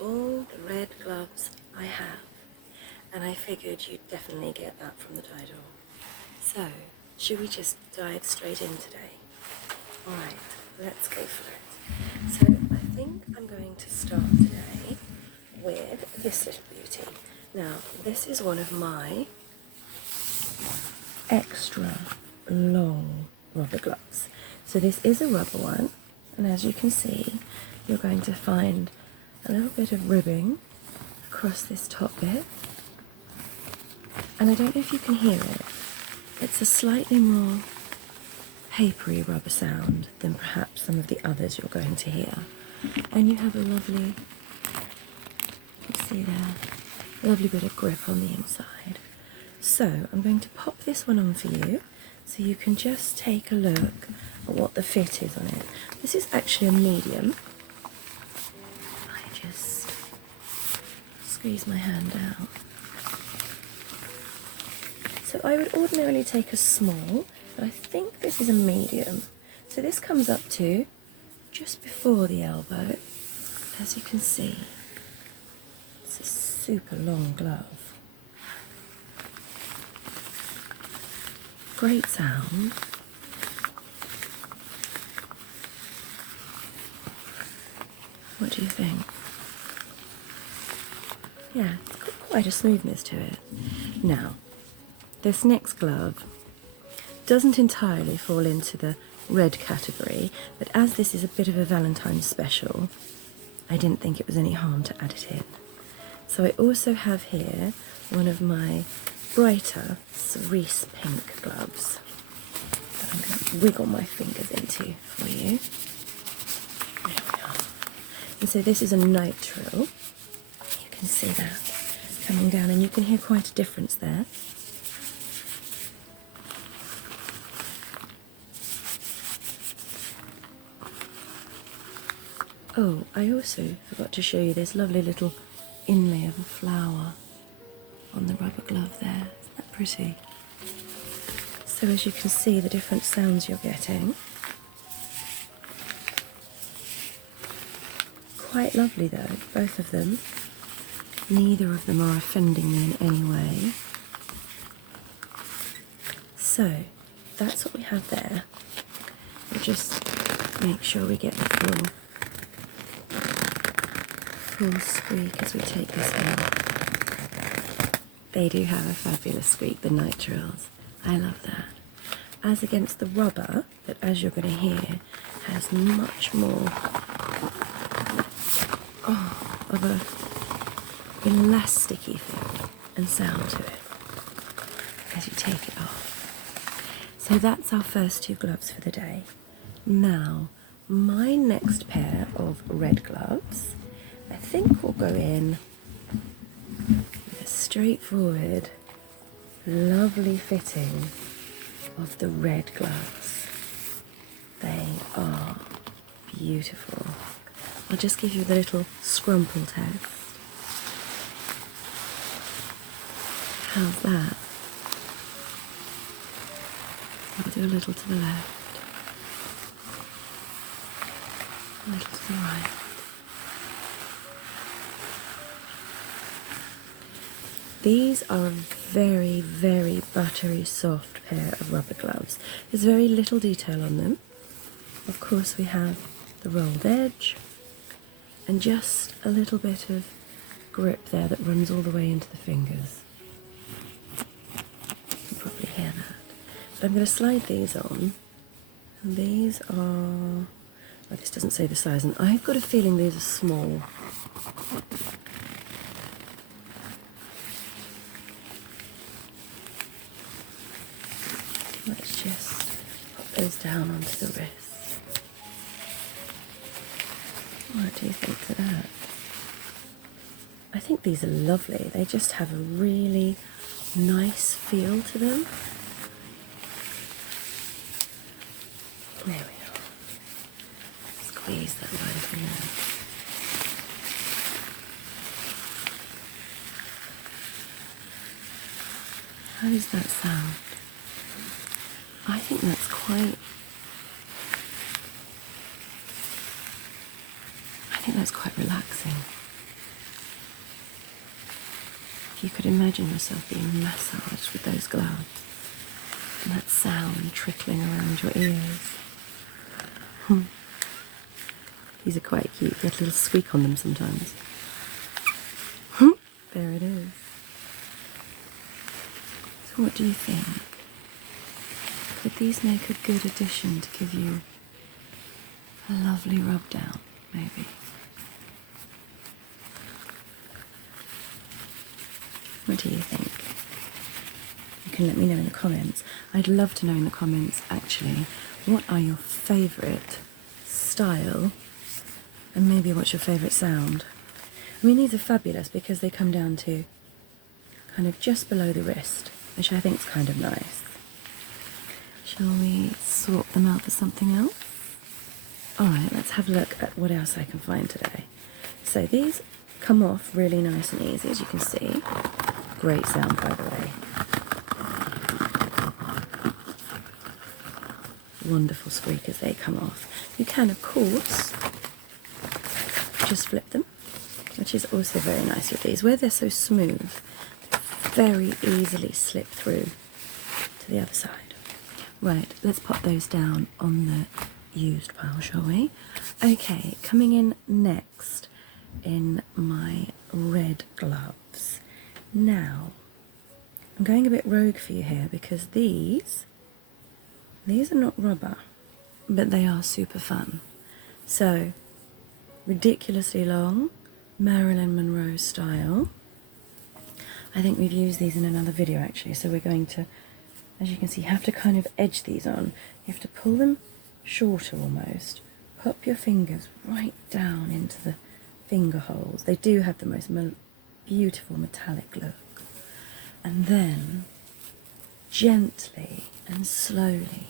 all the red gloves I have, and I figured you'd definitely get that from the title. So, should we just dive straight in today? Alright, let's go for it. So, I think I'm going to start today with this little beauty. Now, this is one of my extra long rubber gloves. So this is a rubber one, and as you can see, you're going to find a little bit of ribbing across this top bit. And I don't know if you can hear it. It's a slightly more papery rubber sound than perhaps some of the others you're going to hear. And you have a lovely, you see there, lovely bit of grip on the inside. So I'm going to pop this one on for you so you can just take a look at what the fit is on it. This is actually a medium. I just squeeze my hand out. So I would ordinarily take a small, but I think this is a medium. So this comes up to just before the elbow. As you can see, it's a super long glove. Great sound. What do you think? Yeah, it's got quite a smoothness to it. Now, this next glove doesn't entirely fall into the red category, but as this is a bit of a Valentine's special, I didn't think it was any harm to add it in. So I also have here one of my brighter cerise pink gloves that I'm going to wiggle my fingers into for you. There we are. And so this is a nitrile. You can see that coming down, and you can hear quite a difference there. Oh, I also forgot to show you this lovely little inlay of a flower on the rubber glove there. Isn't that pretty? So as you can see, the different sounds you're getting. Quite lovely though, both of them. Neither of them are offending me in any way. So, that's what we have there. We'll just make sure we get the full squeak as we take this out. They do have a fabulous squeak, the nitriles. I love that. As against the rubber, that as you're going to hear, has much more of a elasticy feel and sound to it as you take it off. So that's our first two gloves for the day. Now, my next pair of red gloves, I think will go in with a straightforward, lovely fitting of the red gloves. They are beautiful. I'll just give you the little scrumple test. How's that? I'll do a little to the left, a little to the right. These are a very, very buttery soft pair of rubber gloves. There's very little detail on them. Of course we have the rolled edge and just a little bit of grip there that runs all the way into the fingers. You can probably hear that. But I'm going to slide these on. And these are... well, this doesn't say the size, and I've got a feeling these are small. Let's just pop those down onto the wrist. What do you think to that? I think these are lovely. They just have a really nice feel to them. There we are. Squeeze that right in there. How does that sound? I think that's quite relaxing. if you could imagine yourself being massaged with those gloves and that sound trickling around your ears. These are quite cute. You get a little squeak on them sometimes. There it is. So what do you think? Could these make a good addition to give you a lovely rub down, maybe? What do you think? You can let me know in the comments. I'd love to know in the comments, actually, what are your favourite style and maybe what's your favourite sound? I mean, these are fabulous because they come down to kind of just below the wrist, which I think is kind of nice. Shall we swap them out for something else? Alright, let's have a look at what else I can find today. So these come off really nice and easy, as you can see. Great sound, by the way. Wonderful squeak as they come off. You can, of course, just flip them, which is also very nice with these. Where they're so smooth, very easily slip through to the other side. Right, let's pop those down on the used pile, shall we? Okay, coming in next in my red gloves. Now, I'm going a bit rogue for you here because these are not rubber, but they are super fun. So, ridiculously long, Marilyn Monroe style. I think we've used these in another video actually, so we're going to, as you can see, have to kind of edge these on. You have to pull them shorter almost, pop your fingers right down into the finger holes. They do have the most beautiful metallic look. And then gently and slowly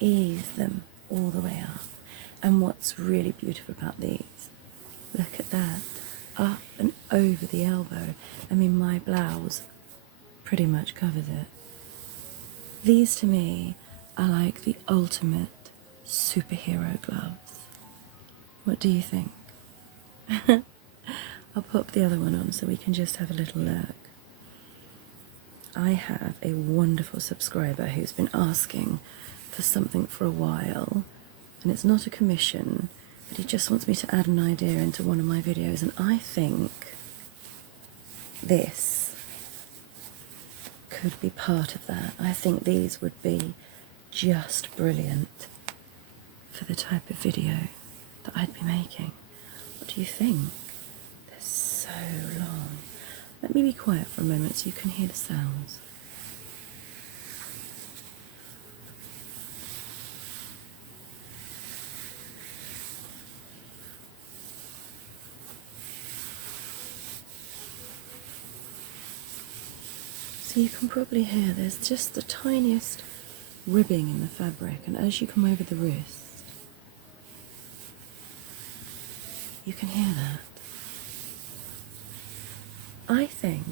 ease them all the way up. And what's really beautiful about these, look at that, up and over the elbow. I mean, my blouse pretty much covers it. These to me are like the ultimate superhero gloves. What do you think? I'll pop the other one on so we can just have a little look. I have a wonderful subscriber who's been asking for something for a while, and it's not a commission, but he just wants me to add an idea into one of my videos, and I think this could be part of that. I think these would be just brilliant for the type of video that I'd be making. What do you think? They're so long. Let me be quiet for a moment so you can hear the sounds. So you can probably hear there's just the tiniest ribbing in the fabric, and as you come over the wrist, you can hear that. I think,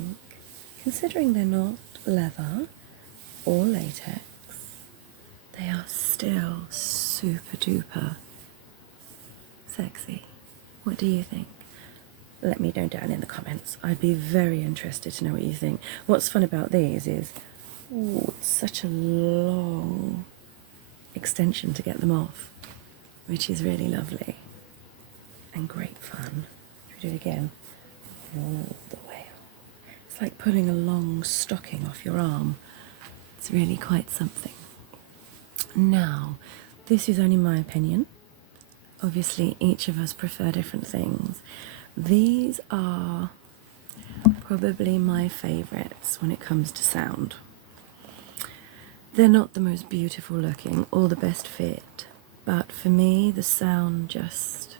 considering they're not leather or latex, they are still super duper sexy. What do you think? Let me know down in the comments. I'd be very interested to know what you think. What's fun about these is, ooh, it's such a long extension to get them off, which is really lovely and great fun. Should we do it again? All the way up. It's like pulling a long stocking off your arm. It's really quite something. Now, this is only my opinion. Obviously, each of us prefer different things. These are probably my favourites when it comes to sound. They're not the most beautiful looking or the best fit, but for me the sound just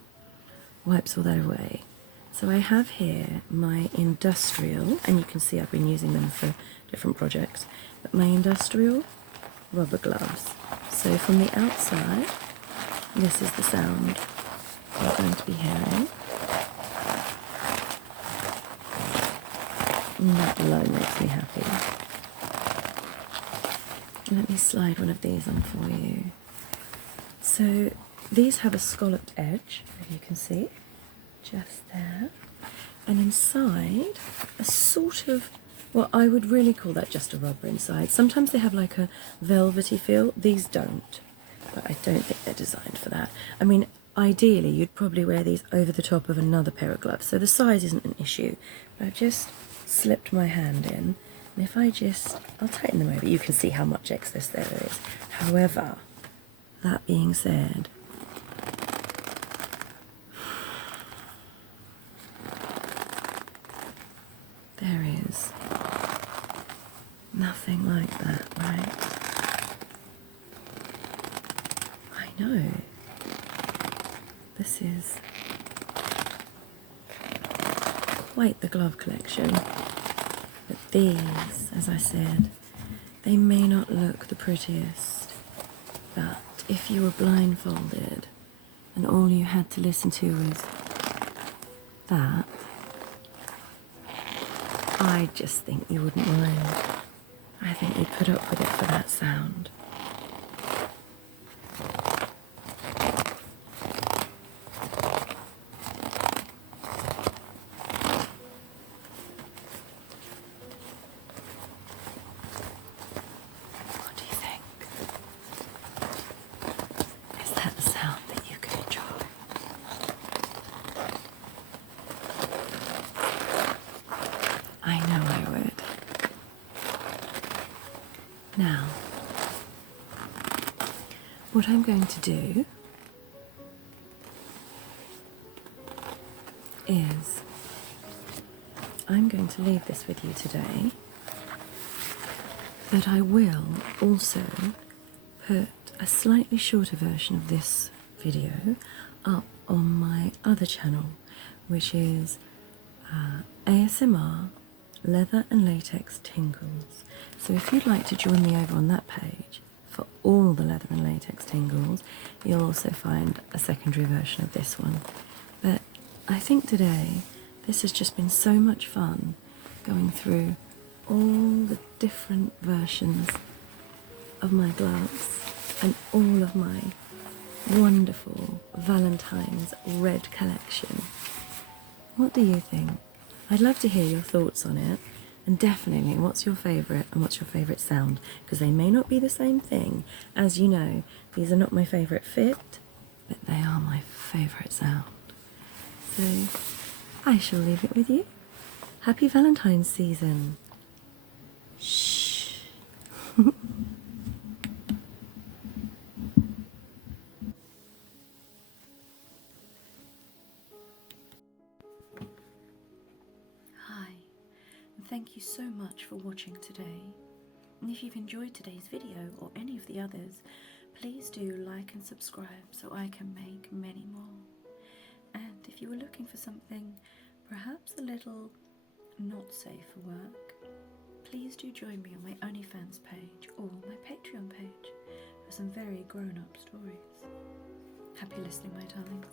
wipes all that away. So I have here my industrial, and you can see I've been using them for different projects, but my industrial rubber gloves. So from the outside, this is the sound you're going to be hearing. And that alone makes me happy. Let me slide one of these on for you. So these have a scalloped edge, as you can see, just there. And inside, a sort of, well, I would really call that just a rubber inside. Sometimes they have like a velvety feel. These don't, but I don't think they're designed for that. I mean, ideally, you'd probably wear these over the top of another pair of gloves, so the size isn't an issue. But I've just slipped my hand in, and if I'll tighten them over, you can see how much excess there is. However, that being said, there is nothing like that, right? I know. This is quite the glove collection. But these, as I said, they may not look the prettiest, but if you were blindfolded and all you had to listen to was that, I just think you wouldn't mind. I think you'd put up with it for that sound. What do you think? Is that a sound that you could enjoy? I know I would. Now, what I'm going to do is I'm going to leave this with you today, but I will also put a slightly shorter version of this video up on my other channel, which is ASMR Leather and Latex Tingles. So if you'd like to join me over on that page for all the leather and latex tingles, you'll also find a secondary version of this one. But I think today this has just been so much fun going through all the different versions of my gloves and all of my wonderful Valentine's red collection. What do you think? I'd love to hear your thoughts on it, and definitely what's your favourite and what's your favourite sound, because they may not be the same thing. As you know, these are not my favourite fit, but they are my favourite sound. So I shall leave it with you. Happy Valentine's season. Shh. Hi, and thank you so much for watching today. And if you've enjoyed today's video or any of the others, please do like and subscribe so I can make many more. And if you were looking for something perhaps a little not safe for work, please do join me on my OnlyFans page or my Patreon page for some very grown-up stories. Happy listening, my darlings.